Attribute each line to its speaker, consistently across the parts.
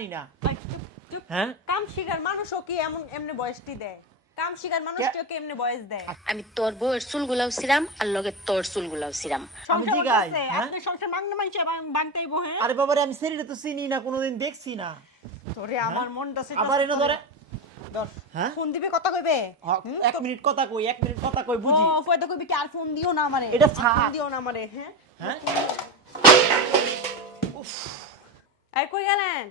Speaker 1: জানি না।
Speaker 2: এই, চুপ, চুপ।
Speaker 1: হ্যাঁ?
Speaker 2: কাম শিকার মানুষও কি এমন এমনি বয়সটি দেয়? কাম শিকার মানুষটিও কি এমনি বয়স দেয়?
Speaker 3: আমি তোর বউয়ের চুলগুলাও ছিলাম আর লগে তোর চুলগুলাও ছিলাম
Speaker 1: আমি
Speaker 2: সংসার
Speaker 1: জিগাই, হ্যাঁ?
Speaker 2: আপনি সংসার মাংনা মানছে বাংতাই বহে।
Speaker 1: আরে বাবারে আমি শরীরে তো চিনি না কোনোদিন দেখছি না।
Speaker 2: তোরে আমার মনটা সেটা
Speaker 1: আবার এনে ধরে। হ্যাঁ?
Speaker 2: ফোন দিবে কথা কইবে?
Speaker 1: এক মিনিট কথা কই এক মিনিট কথা কই বুঝি।
Speaker 2: ও ফয়দা কইবি কি আর ফোন দিও না আমারে।
Speaker 1: এটা
Speaker 2: ফোন দিও না আমারে হ্যাঁ?
Speaker 1: হ্যাঁ?
Speaker 2: এই কই গেলেন?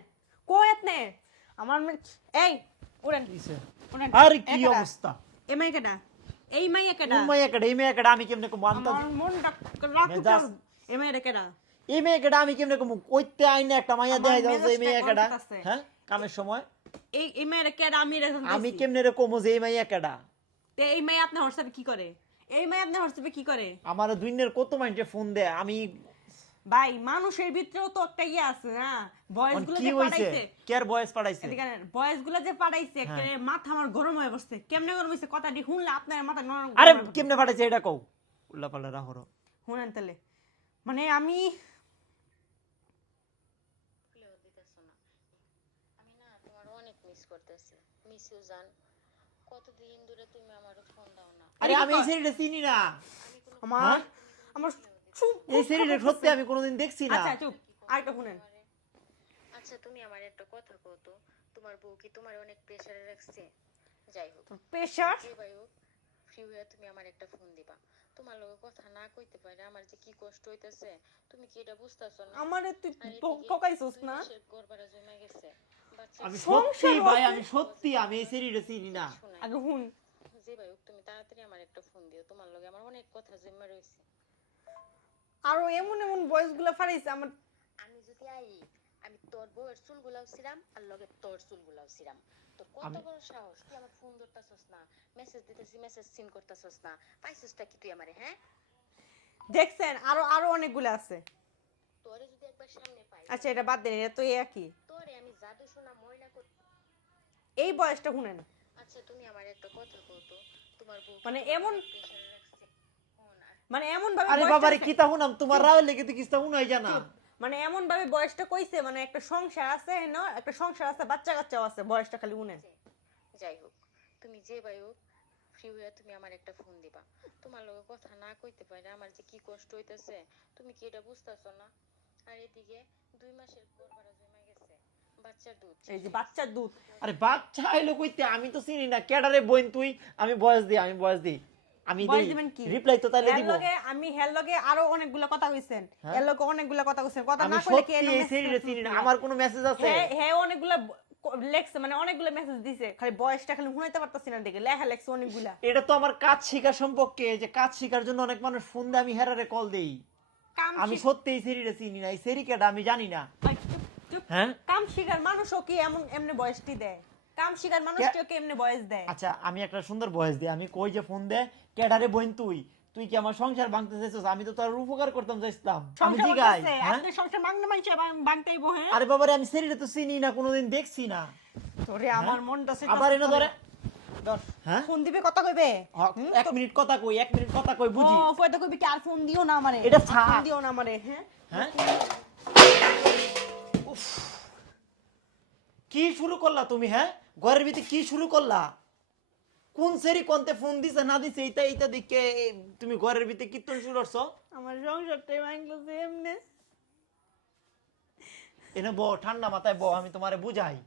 Speaker 2: আমার এই উড়েন? উড়েন
Speaker 1: আরে কি অবস্থা
Speaker 2: এই মাই কেডা এই মাই কেডা
Speaker 1: এই মেয়ে আমি কেমনে কম
Speaker 2: আমার মন এই মাই কেডা
Speaker 1: এই মেয়ে একটা আমি কেমনে কম কইতে আইনে একটা মাইয়া দেখাই দাও যে এই মেয়ে হ্যাঁ কামের সময়
Speaker 2: এই এই মাই কেডা আমি
Speaker 1: আমি কেমনে রে কমো যে এই মাইয়া কেডা
Speaker 2: তে এই মাই আপনার হোয়াটসঅ্যাপে কি করে এই মাই আপনার হোয়াটসঅ্যাপে কি করে
Speaker 1: আমার দুইনের কত মাইন্ডে ফোন দেয় আমি
Speaker 2: ভাই মানুষের ভিতরেও তো একটা ইয়ে আছে না? ভয়েস
Speaker 1: অনগুলো
Speaker 2: যে পাঠাইছে
Speaker 1: কেয়ার বয়স পাঠাইছে
Speaker 2: ভয়েসগুলো যে পাঠাইছে
Speaker 1: হ্যাঁ।
Speaker 2: মাথা আমার গরম হয়ে বসছে। কেমনে গরম হইছে কথাটি শুনলে আপনার মাথা নরম
Speaker 1: আরে কেমনে পাঠাইছে এটা কও? উল্লা পাল্লা রাহরো
Speaker 2: শুনেন তাহলে। মানে আমি
Speaker 3: আমি না অনেক মিস করতেছি। মিস ইউ জান। কতদিন ধরে তুমি আমার ফোন দাও না।
Speaker 1: আরে আমি এই চিনি না।
Speaker 2: আমার
Speaker 1: হ্যাঁ?
Speaker 2: আমার
Speaker 1: এই সত্যি আমি কোনোদিন দেখছি না।
Speaker 2: আচ্ছা চুপ আরেকটা শুনেন।
Speaker 3: আচ্ছা তুমি আমার একটা কথা কও তো। তোমার বউ কি তোমার অনেক প্রেসারে রাখছে? যাই হোক। ভাই হোক ফ্রি হয়ে তুমি আমার একটা ফোন দিবা। তোমার লগে কথা না কইতে পারে আমার যে কি কষ্ট হইতেছে তুমি কি এটা বুঝতেছো না?
Speaker 2: আমারে তুই ঠকাইছিস না?
Speaker 3: জমে গেছে?
Speaker 1: আমি সত্যি ভাই আমি সত্যি আমি এই শরীরে চিনি না।
Speaker 2: আগে
Speaker 3: যে ভাই তুমি তাড়াতাড়ি আমার একটা ফোন দিও। তোমার লগে আমার অনেক কথা জমে রয়েছে
Speaker 2: আরও এমন এমন ভয়েসগুলো ফাড়াইছে আমার
Speaker 3: আমি যদি আই আমি তোর বউয়ের চুলগুলাও ছিলাম আর লগে তোর চুলগুলাও ছিলাম তোর কত বড় সাহস তুই আমার ফোন ধরতাছস না মেসেজ দিতেছি মেসেজ সিন করতাছস না পাইছিসটা কি তুই আমারে হ্যাঁ?
Speaker 2: দেখছেন আরও আরও অনেকগুলো আছে।
Speaker 3: তোরে যদি একবার সামনে পাই
Speaker 2: আচ্ছা এটা বাদ দেন এটা তো একই।
Speaker 3: তোরে আমি জাদু শোনা ময়না কর
Speaker 2: এই বয়সটা শুনেন।
Speaker 3: আচ্ছা তুমি আমার একটা কথা কও তো তোমার বউ
Speaker 2: মানে এমন-
Speaker 3: অনেক pressure এ রাখছে? কোন আর
Speaker 2: মানে এমন ভাবে
Speaker 1: আরে বাবারে কি তা হুনাম তোমার রাও লেগে তো কিস্তা হুনাই জানা
Speaker 2: মানে এমন ভাবে বয়সটা কইছে মানে একটা সংসার আছে না একটা সংসার আছে বাচ্চা কাচ্চাও আছে বয়সটা খালি উনেন।
Speaker 3: যাই হোক তুমি যে ভাই হোক ফ্রি হয়ে তুমি আমার একটা ফোন দিবা। তোমার লগে কথা না কইতে পারে আমার যে কি কষ্ট হইতেছে তুমি কি এটা বুঝতেছো না? আর এদিকে দুই মাসের গর্ভারা জমে গেছে বাচ্চার দুধ
Speaker 2: এই যে বাচ্চার দুধ।
Speaker 1: আরে বাচ্চা আইলো কইতে আমি তো চিনি না কেডারে বইন তুই? আমি বয়স দিই আমি বয়স দিই। আমি? রিপ্লাই তো তাইলে দিব।
Speaker 2: আমি হের লগে আরও অনেকগুলো কথা কইছেন।
Speaker 1: হ্যাঁ?
Speaker 2: এর লগে অনেকগুলো কথা কইছেন। কথা না কইলে কি
Speaker 1: এই চিনি না? আমার কোনো মেসেজ আছে?
Speaker 2: হ্যাঁ হ্যাঁ অনেকগুলো লেখছে মানে অনেকগুলো মেসেজ দিছে। খালি বয়সটা খালি শুনাইতে পারতাছি না দেখে। লেখা লেখছে অনেকগুলা।
Speaker 1: এটা তো আমার কাজ শেখার সম্পর্কে যে কাজ শেখার জন্য অনেক মানুষ ফোন দেয় আমি হেরারে কল দেই। আমি সত্যি এই চিনি না। এই সেরি আমি জানি না। হ্যাঁ?
Speaker 2: কাম শিকার মানুষও কি এমন এমনি বয়সটি দেয়? কাম শিকার কি এমনি বয়স দেয়?
Speaker 1: আচ্ছা আমি একটা সুন্দর বয়স দিই। আমি কই যে ফোন দে কেডারে বইন তুই? তুই কি আমার সংসার ভাঙতে চাইছিস আমি তো তোর উপকার করতাম চাইছিলাম আমি
Speaker 2: করতেছে,
Speaker 1: হ্যাঁ?
Speaker 2: সংসার মাংনা মানছে বাংতাই বহে।
Speaker 1: আরে বাবারে আমি শরীরে তো চিনি না কোনোদিন দেখছি না।
Speaker 2: তোরে আমার মনটা সেটা
Speaker 1: আবার এনে ধরে। হ্যাঁ?
Speaker 2: ফোন দিবে কথা কইবে?
Speaker 1: এক মিনিট কথা কই এক মিনিট কথা কই বুঝি?
Speaker 2: ও ফয়দা কইবি কি আর ফোন দিও না আমারে।
Speaker 1: এটা
Speaker 2: ফোন দিও না আমারে হ্যাঁ?
Speaker 1: হ্যাঁ? উফ। কি শুরু করলা তুমি হ্যাঁ? ঘরের ভিতরে কি শুরু করলা? কোন সেরি কোনতে ফোন দিছে না দিছে এইটা এইটা দেখে তুমি ঘরের ভিতরে কীর্তন শুরু করছ?
Speaker 2: আমার সংসারটাই ভাঙতেছে এমনি।
Speaker 1: এনে ব ঠান্ডা মাথায় ব আমি তোমারে বুঝাই।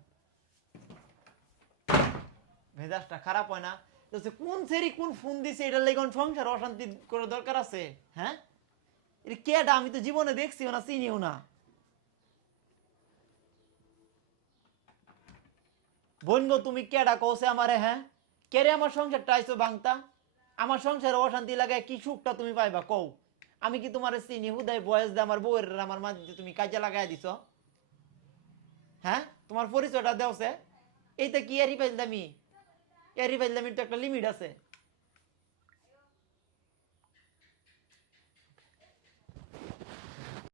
Speaker 1: মেজাজটা খারাপ হয় না? তো কোন সেরি কোন ফোন দিছে এটা লেগে সংসার অশান্তি করার দরকার আছে? হ্যাঁ? এটা কেডা? আমি তো জীবনে দেখছিও না চিনিও না। বোন গো তুমি কেডা কৌছে আমারে হ্যাঁ? কেরে আমার সংসার আইছো বাংতা? আমার সংসারে অশান্তি লাগে, কি সুখটা তুমি পাইবা? কৌ আমি কি তোমার চিনি? হুদায় বয়স দে, আমার বউয়ের আমার মাঝে তুমি কাজে লাগাই দিছ। হ্যাঁ? তোমার পরিচয়টা দেওছে। এইটা কি এরি পাইলামি এরি পাইলামির তো একটা লিমিট আছে।